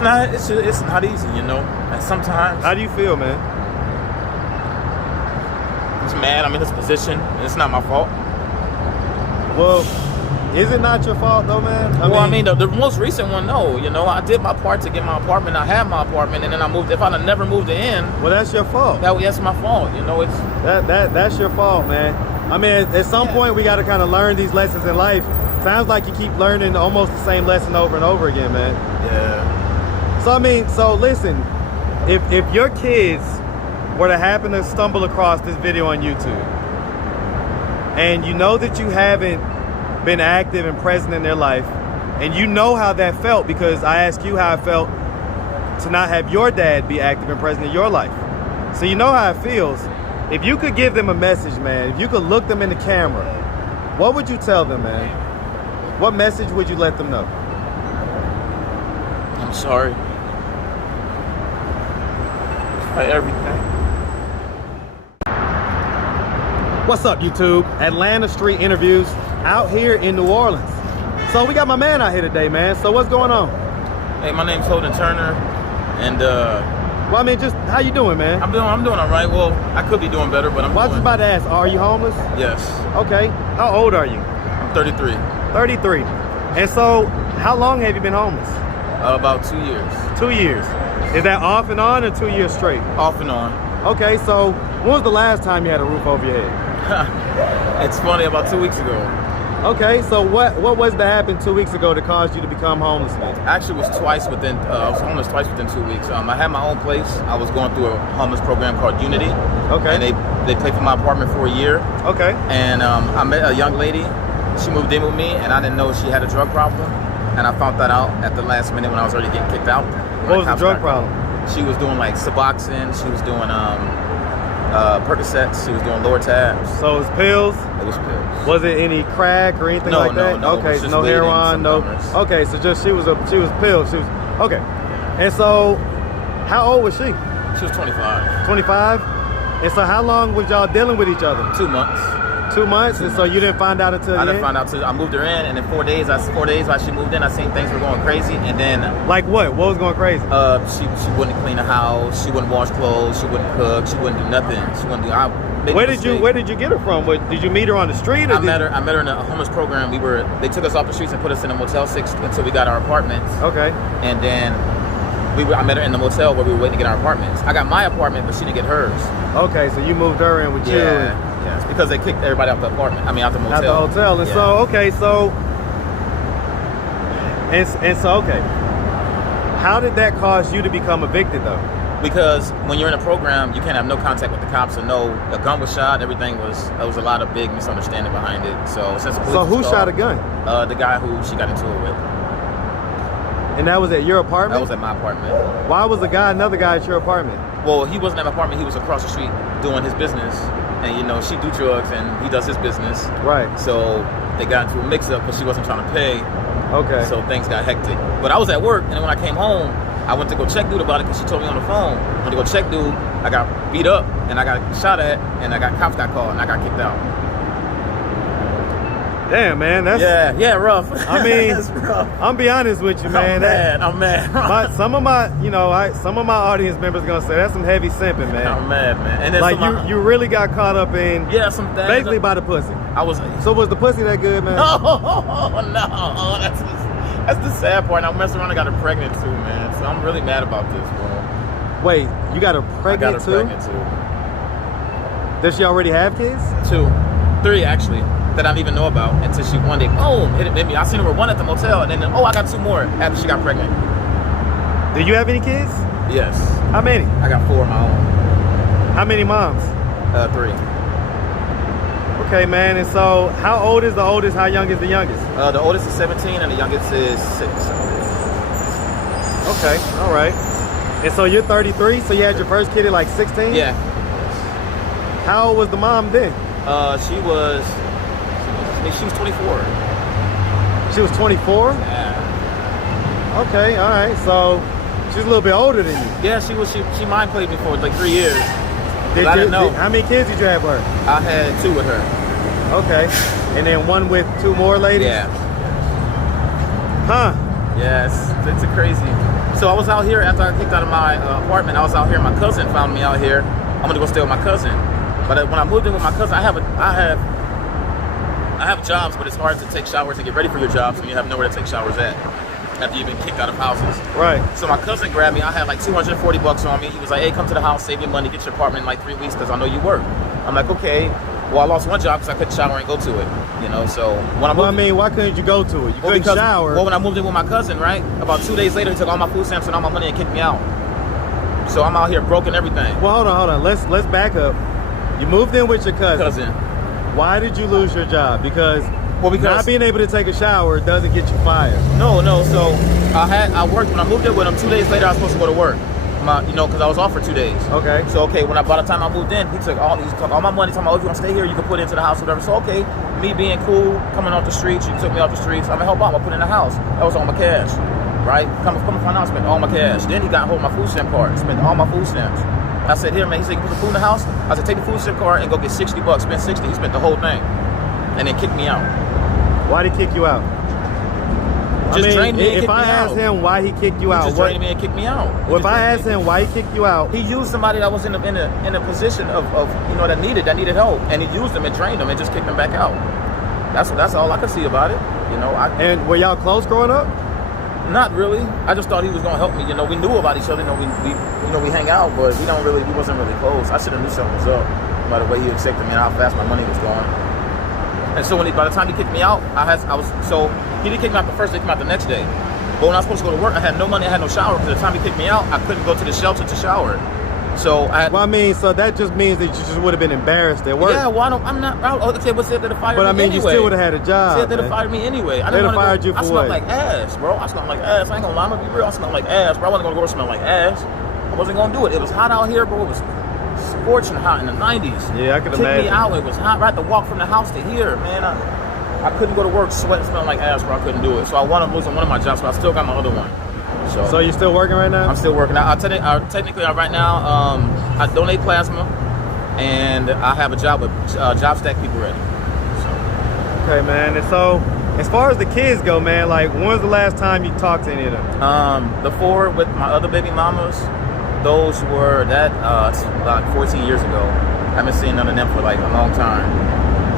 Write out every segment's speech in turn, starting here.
It's not easy, you know. And sometimes. How do you feel, man? I'm just mad. I'm in this position, and it's not my fault. Well, is it not your fault though, man? I mean, the most recent one, no. You know, I did my part to get my apartment. I had my apartment, and then I moved. If I'd have never moved in, well, that's your fault. That's my fault. You know, it's that's your fault, man. I mean, at some point, we got to kind of learn these lessons in life. Sounds like you keep learning almost the same lesson over and over again, man. Yeah. So I mean, so listen, if your kids were to happen to stumble across this video on YouTube, and you know that you haven't been active and present in their life, and you know how that felt because I asked you how it felt to not have your dad be active and present in your life. So you know how it feels. If you could give them a message, man, if you could look them in the camera, what would you tell them, man? What message would you let them know? I'm sorry for everything. What's up, YouTube? Atlanta Street Interviews out here in New Orleans. So we got my man out here today, man. So what's going on? Hey, my name's Holden Turner, and well, I mean, just how you doing, man? I'm doing all right. Well, I could be doing better, but I'm. Well, I was just about to ask, are you homeless? Yes. Okay. How old are you? I'm 33. 33. And so, how long have you been homeless? About 2 years. 2 years. Is that off and on or 2 years straight? Off and on. Okay, so when was the last time you had a roof over your head? It's funny, about 2 weeks ago. Okay, so what was that happened 2 weeks ago that caused you to become homeless, man? Actually, it was I was homeless twice within 2 weeks. I had my own place. I was going through a homeless program called Unity. Okay. And they paid for my apartment for a year. Okay. And I met a young lady. She moved in with me, and I didn't know she had a drug problem. And I found that out at the last minute when I was already getting kicked out. What was the drug problem? She was doing like Suboxone. She was doing Percocets. She was doing lower tabs. So it was pills? It was pills. Was it any crack or anything like that? No. Okay, so no heroin, no. Okay, so just she was pills. She was okay. And so, how old was she? She was 25. 25. And so, how long was y'all dealing with each other? 2 months. 2 months. And so you didn't find out until I didn't find out till I moved her in, and in 4 days, while she moved in, I seen things were going crazy, and then like what? What was going crazy? She wouldn't clean the house. She wouldn't wash clothes. She wouldn't cook. She wouldn't do nothing. She wouldn't do. Where did you get her from? Did you meet her on the street? Or I met her in a homeless program. They took us off the streets and put us in a Motel 6 until we got our apartments. Okay. And then I met her in the motel where we were waiting to get our apartments. I got my apartment, but she didn't get hers. Okay, so you moved her in with you. Yes, because they kicked everybody out the apartment. I mean, out the motel. Out the hotel. And so, okay, so okay. How did that cause you to become evicted, though? Because when you're in a program, you can't have no contact with the cops. So a gun was shot. Everything there was a lot of big misunderstanding behind it. So since the police so who was shot called, a gun? The guy who she got into it with. And that was at your apartment? That was at my apartment. Why was another guy at your apartment? Well, he wasn't at my apartment. He was across the street doing his business. And, you know, she do drugs and he does his business. Right. So they got into a mix-up because she wasn't trying to pay. Okay. So things got hectic. But I was at work, and then when I came home, I went to go check dude about it because she told me on the phone. I went to go check dude. I got beat up, and I got shot at, and cops got called, and I got kicked out. Damn, man, that's rough. I mean, that's rough. I'm be honest with you, man. I'm mad. Some of my audience members gonna say that's some heavy simping, man. I'm mad, man. And then like you really got caught up in basically by the pussy. So was the pussy that good, man? No, that's the sad part. I messed around and got her pregnant too, man. So I'm really mad about this, bro. Wait, you got her pregnant too? I got her pregnant too. Does she already have kids? 2, 3 actually. That I didn't even know about until she one day, boom, hit me. I seen her with 1 at the motel, and then, I got 2 more after she got pregnant. Do you have any kids? Yes. How many? I got 4 of my own. How many moms? 3. Okay, man, and so how old is the oldest, how young is the youngest? The oldest is 17, and the youngest is 6. Okay, all right. And so you're 33, so you had your first kid at like 16? Yeah. How old was the mom then? She was 24. She was 24? Yeah. Okay, all right. So she's a little bit older than you. Yeah, she mind played me for like 3 years. I didn't know. How many kids did you have with her? I had 2 with her. Okay. And then 1 with 2 more ladies? Yeah. Huh. Yeah, it's a crazy. So I was out here after I kicked out of my apartment. I was out here. My cousin found me out here. I'm gonna go stay with my cousin. But when I moved in with my cousin, I have jobs, but it's hard to take showers and get ready for your jobs when you have nowhere to take showers at after you've been kicked out of houses. Right. So my cousin grabbed me. I had like $240 on me. He was like, "Hey, come to the house, save your money, get your apartment in like 3 weeks because I know you work." I'm like, "Okay." Well, I lost one job because I couldn't shower and go to it. You know, so when why couldn't you go to it? You couldn't shower. Well, when I moved in with my cousin, right? About 2 days later, he took all my food stamps and all my money and kicked me out. So I'm out here broke and everything. Well, hold on. Let's back up. You moved in with your cousin. Why did you lose your job? Because not being able to take a shower doesn't get you fired. No. So I worked when I moved in with him. 2 days later, I was supposed to go to work. Because I was off for 2 days. Okay. So by the time I moved in, he took all my money. Told me, "Oh, if you want to stay here, you can put it into the house, whatever." So okay, me being cool, coming off the streets, you took me off the streets. I'm gonna help out. I'm gonna put it in the house. That was all my cash, right? Come find out, spent all my cash. Then he got hold of my food stamp card, spent all my food stamps. I said, "Here, man." He said, "You put the food in the house." I said, "Take the food stamp card and go get $60. Spend 60. He spent the whole thing, and then kicked me out. Why did he kick you out? Just drained me and kicked me out. If I asked him why he kicked you out, just drained me and kicked me out. Well, if I asked him why he kicked you out, he used somebody that was in a position of that needed help, and he used them and drained them and just kicked them back out. That's all I could see about it. And were y'all close growing up? Not really. I just thought he was gonna help me. We knew about each other. We hang out, but we wasn't really close. I should have knew something was up by the way he accepted me and how fast my money was going. And so by the time he kicked me out, he didn't kick me out the first day, he kicked me out the next day. But when I was supposed to go to work, I had no money, I had no shower. Because the time he kicked me out, I couldn't go to the shelter to shower. So so that just means that you just would have been embarrassed at work. Yeah, I'm not. Okay, but said they'd have fired me anyway. But I mean, you still would have had a job. Said they'd have fired me anyway. They'd have fired you for what? I smelled like ass, bro. I smelled like ass. I ain't gonna lie, I'm gonna be real. I smelled like ass, bro. I wasn't gonna go to smell like ass. I wasn't gonna do it. It was hot out here, bro. It was scorching hot in the 90s. Yeah, I can imagine. Kicked me out. It was hot. I had to walk from the house to here, man. I couldn't go to work sweating, smelling like ass, bro. I couldn't do it. So I wound up losing one of my jobs, but I still got my other one. So you're still working right now? I'm still working. Technically, right now, I donate plasma, and I have a job with JobStack People Ready. Okay, man. And so, as far as the kids go, man, like, when was the last time you talked to any of them? The 4 with my other baby mamas, those were about 14 years ago. I haven't seen none of them for like a long time.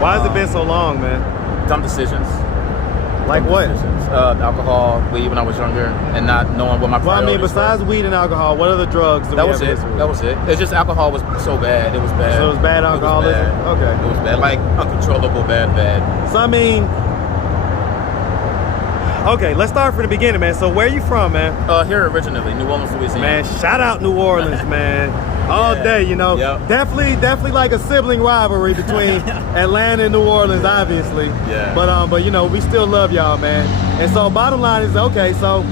Why has it been so long, man? Dumb decisions. Like what? Alcohol, weed when I was younger, and not knowing what my priorities were. Besides weed and alcohol, what other drugs That was it. It's just alcohol was so bad. It was bad. So it was bad alcoholism? Okay. It was bad. Like uncontrollable bad. So I mean, okay, let's start from the beginning, man. So where you from, man? Here originally, New Orleans, Louisiana. Man, shout out New Orleans, man. All day, Yep. Definitely like a sibling rivalry between Atlanta and New Orleans, obviously. Yeah. But we still love y'all, man. And so bottom line is, okay, so,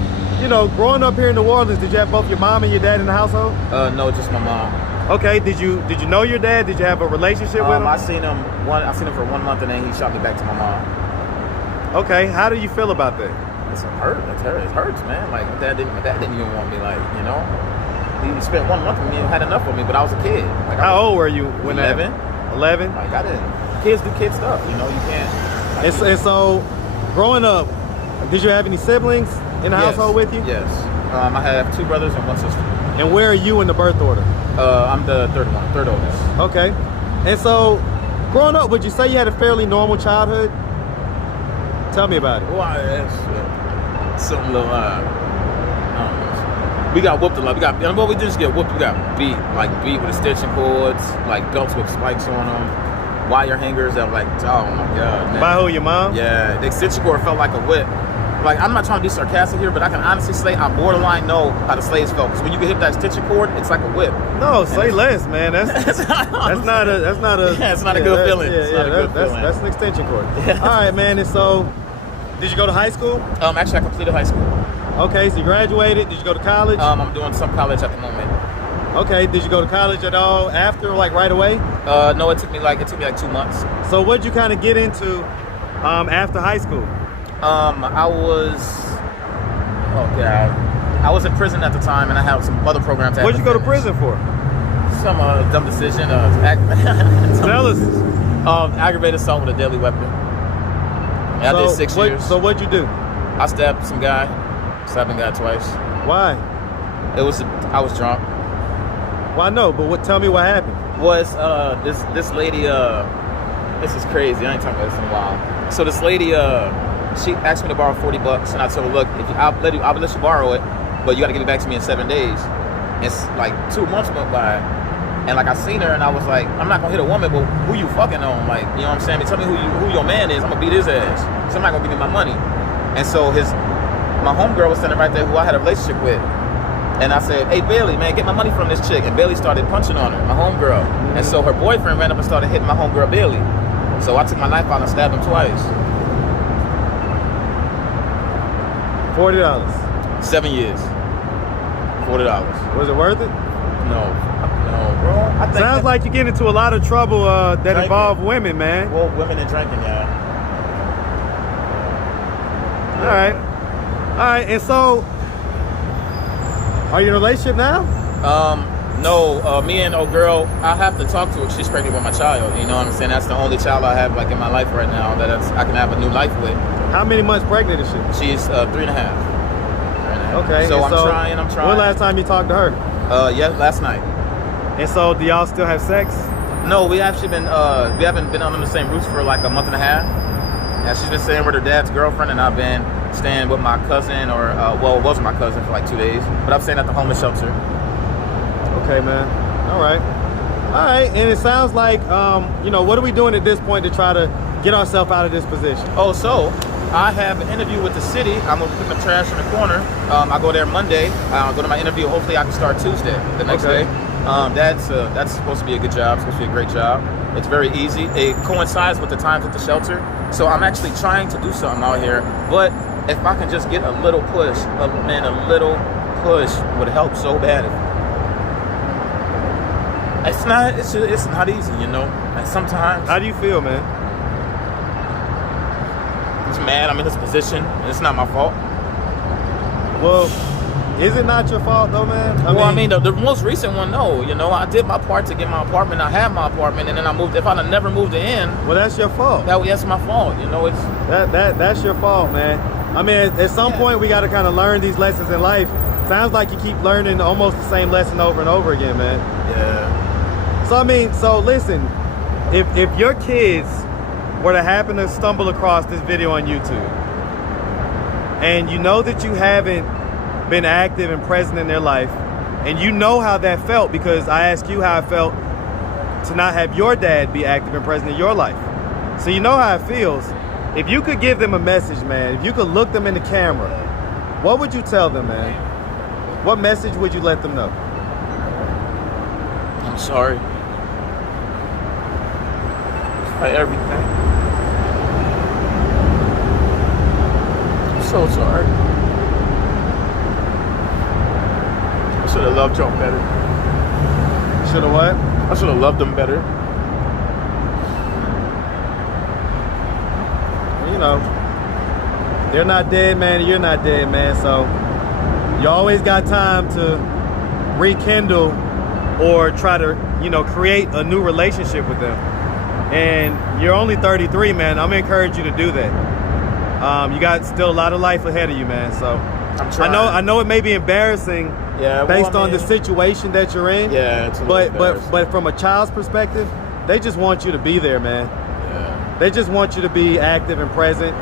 growing up here in New Orleans, did you have both your mom and your dad in the household? No, just my mom. Okay, did you know your dad? Did you have a relationship with him? I seen him for 1 month, and then he shot me back to my mom. Okay, how do you feel about that? It hurts, man. Like my dad didn't even want me, like, He spent 1 month with me and had enough with me, but I was a kid. Like, how old were you when 11. 11? Like kids do kid stuff, you can't. And so, growing up, did you have any siblings in the household with you? Yes. I have 2 brothers and 1 sister. And where are you in the birth order? I'm the third oldest. Okay. And so, growing up, would you say you had a fairly normal childhood? Tell me about it. Why? That's something little. I don't know. We got whooped a lot. We didn't just get whooped. We got beat with extension cords, like belts with spikes on them, wire hangers that were like, oh my god, man. By who? Your mom? Yeah, the extension cord felt like a whip. Like, I'm not trying to be sarcastic here, but I can honestly say I borderline know how the slaves felt. Because when you get hit that extension cord, it's like a whip. No, say less, man. That's not a yeah, it's not a good feeling. That's an extension cord. Yeah. All right, man. And so, did you go to high school? Actually, I completed high school. Okay, so you graduated. Did you go to college? I'm doing some college at the moment. Okay, did you go to college at all after, like right away? No, it took me like 2 months. So what'd you kind of get into after high school? I was in prison at the time, and I had some other programs. What'd you go to prison for? Some dumb decision. Tell us. Aggravated assault with a deadly weapon. I did 6 years. So what'd you do? I stabbed some guy. Stabbed a guy twice. Why? I was drunk. Well, I know, but tell me what happened. Was this lady, this is crazy, I ain't talking about this in a while. So this lady, she asked me to borrow $40, and I told her, look, I'll let you borrow it, but you got to give it back to me in 7 days. It's like 2 months went by, and like I seen her, and I was like, I'm not gonna hit a woman, but who you fucking on? Like, you know what I'm saying? Tell me who your man is. I'm gonna beat his ass. So I'm not gonna give you my money. And so my homegirl was standing right there, who I had a relationship with. And I said, hey, Bailey, man, get my money from this chick. And Bailey started punching on her, my homegirl. And so her boyfriend ran up and started hitting my homegirl, Bailey. So I took my knife out and stabbed him twice. $40. 7 years. $40. Was it worth it? No, bro. I think sounds like you get into a lot of trouble that drinking. involve women, man. Well, women and drinking, yeah. All right. And so, are you in a relationship now? No. Me and old girl, I have to talk to her. She's pregnant with my child. You know what I'm saying? That's the only child I have like in my life right now that I can have a new life with. How many months pregnant is she? She's 3.5. Okay. So I'm trying. When last time you talked to her? Yeah, last night. And so, do y'all still have sex? No, we actually we haven't been on the same roofs for like a month and a half. Yeah, she's been staying with her dad's girlfriend, and I've been staying with my cousin, or it was my cousin for like 2 days. But I'm staying at the homeless shelter. Okay, man. All right. And it sounds like, what are we doing at this point to try to get ourselves out of this position? Oh, so I have an interview with the city. I'm gonna pick up trash in the corner. I go there Monday. I'll go to my interview. Hopefully, I can start Tuesday, the next day. That's supposed to be a good job. It's supposed to be a great job. It's very easy. It coincides with the times at the shelter. So I'm actually trying to do something out here. But if I can just get a little push, a little push would help so bad. It's not easy, you know. And sometimes. How do you feel, man? I'm mad. I'm in this position. It's not my fault. Well, is it not your fault though, man? I mean, the most recent one, no. You know, I did my part to get my apartment. I have my apartment, and then I moved. If I'd have never moved it in, well, that's your fault. That's my fault. You know, it's that's your fault, man. I mean, at some point, we got to kind of learn these lessons in life. Sounds like you keep learning almost the same lesson over and over again, man. Yeah. So listen, if your kids were to happen to stumble across this video on YouTube, and you know that you haven't been active and present in their life, and you know how that felt, because I asked you how it felt to not have your dad be active and present in your life. So you know how it feels. If you could give them a message, man, if you could look them in the camera, what would you tell them, man? What message would you let them know? I'm sorry for everything. I'm so sorry. I should have loved y'all better. Should have what? I should have loved them better. You know, they're not dead, man, and you're not dead, man, so you always got time to rekindle or try to, create a new relationship with them. And you're only 33, man. I'm gonna encourage you to do that. You got still a lot of life ahead of you, man, so I'm trying. I know it may be embarrassing, based on the situation that you're in. Yeah, it's a little but from a child's perspective, they just want you to be there, man. Yeah. They just want you to be active and present.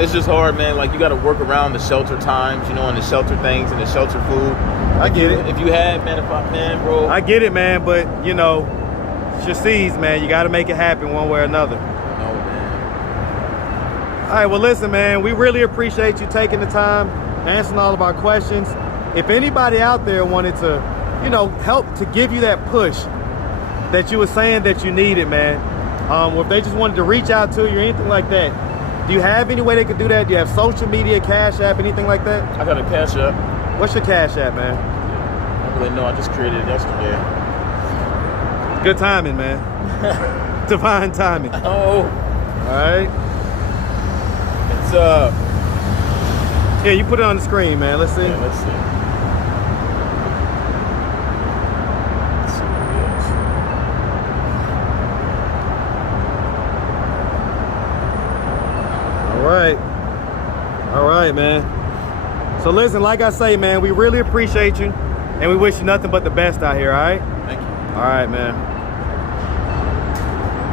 It's just hard, man. Like, you got to work around the shelter times, and the shelter things and the shelter food. I get it. If you had, bro. I get it, man, but it's your seeds, man. You got to make it happen one way or another. No, man. All right, well, listen, man, we really appreciate you taking the time, answering all of our questions. If anybody out there wanted to, help to give you that push that you were saying that you needed, man, or if they just wanted to reach out to you or anything like that, do you have any way they could do that? Do you have social media, Cash App, anything like that? I got a Cash App. What's your Cash App, man? I don't really know. I just created it yesterday. Good timing, man. Divine timing. Oh. All right. It's Yeah, you put it on the screen, man. Let's see. Yeah, let's see. Let's see what it is. All right, man. So listen, like I say, man, we really appreciate you, and we wish you nothing but the best out here, all right? Thank you. All right, man.